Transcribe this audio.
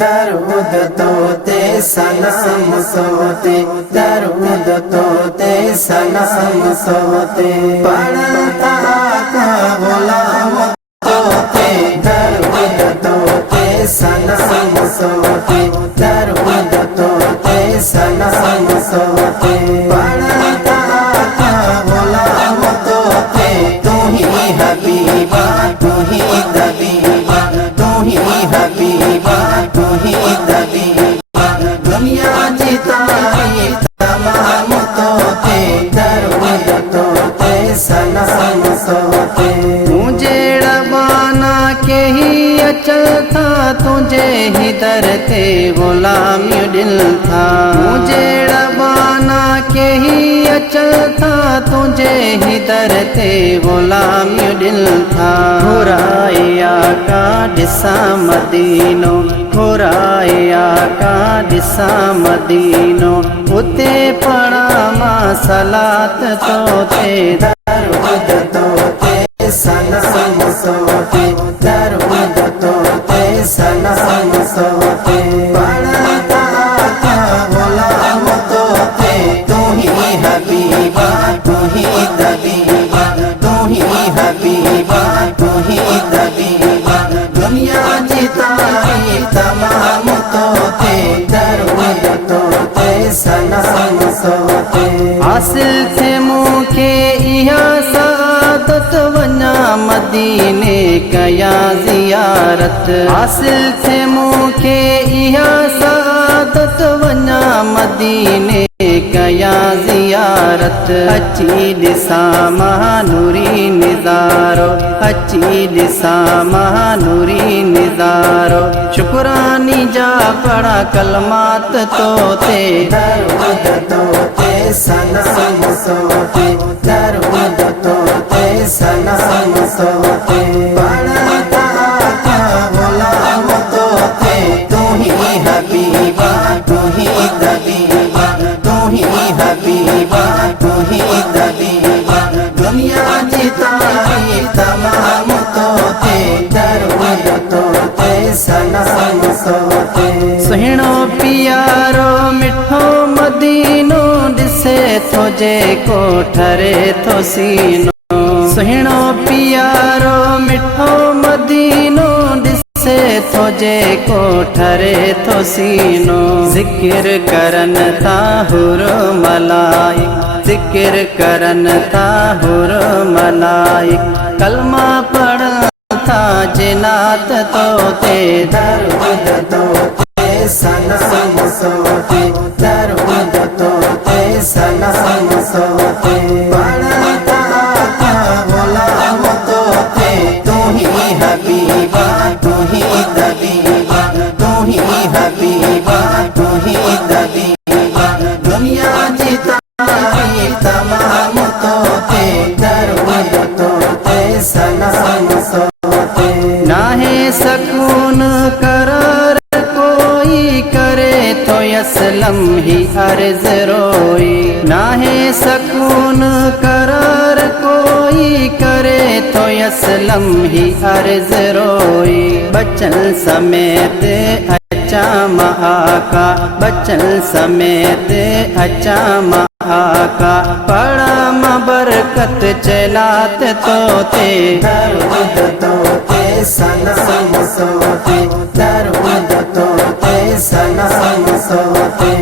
दरूद तोते सलाम सोते, दरूद तोते सलाम सोते, पढ़ता का गुलाम तोते, दरूद तोते सलाम सोते, दरूद तोते सलाम सोते, पढ़ता का गुलाम तोते, तू ही हबीबा तू ही दबीबा, तू ही हबीबा तू ही दबीबा, दुनिया जिताई तमाम तोते, दरूद तोते सलाम सोते। मुझे रबाना के ही अचल था, तुझे ही दर थे गुलाम दिल था, मुझे रबाना के ही अचल था, तुझे ही दर थे गुलाम दिल था। हुराया का दिसा मदीनो, हुराया का दिसा मदीनो, उते पड़ा मां सलात तोते, दरूद तोते सलाम सोते, दरूद तोते सलाम सोते, पढ़ता का गुलाम तोते, तू ही हबीबा तू ही दबीबा, तू ही हबीबा तू ही दबीबा, दुनिया जिताई तमाम तोते, दरूद तोते सलाम सोते। हासिल थे मुखे इहा सादत वना मदीने कया जियारत, हासिल थे मुखे इहा सादत वना मदीने कया जियारत, अची दिसा महानूरी निज़ारो, अची दिसा महानूरी निज़ारो, शुक्रानी जा पड़ा कलमात तोते, दरूद तोते सलाम सोते, दरूद तोते सलाम सोते, पढ़ता का गुलाम तोते, तू ही हबीबा तू ही दबीबा, तू ही हबीबा तू ही दबीबा, दुनिया जिताई तमाम तोते, दरूद तोते सलाम सोते। सुहिणो प्यारो मिठो मदीनो, दिसे थो जेको ठरे थो सीनो, सुहिणो प्यारो मिठो मदीनो, दिसे थो जेको ठरे थो सीनो, ज़िक्र करन था हुर मलाइक, ज़िक्र करन था हुर मलाइक, कलमा पढ़न था जिनात तोते, दरूद तोते सलाम सोते, दरूद तोते सलाम सोते, पढ़ता का गुलाम तोते, तू ही हबीबा तू ही दबीबा, तू ही हबीबा तू ही दबीबा, दुनिया जिताई तमाम तोते, दरूद तोते सलाम सोते। नाहे सकून करार कोई करे तो यसलम ही अर्ज रोई, नाहे सकून करार कोई करे तो यसलम ही अर्ज रोई, बचन समेत अच्छा महाका, बचन समेत अच्छा महाका, पड़ा बरकत चलात तोते, दरूद तोते सलाम सोते, दरूद तोते सलाम सोते।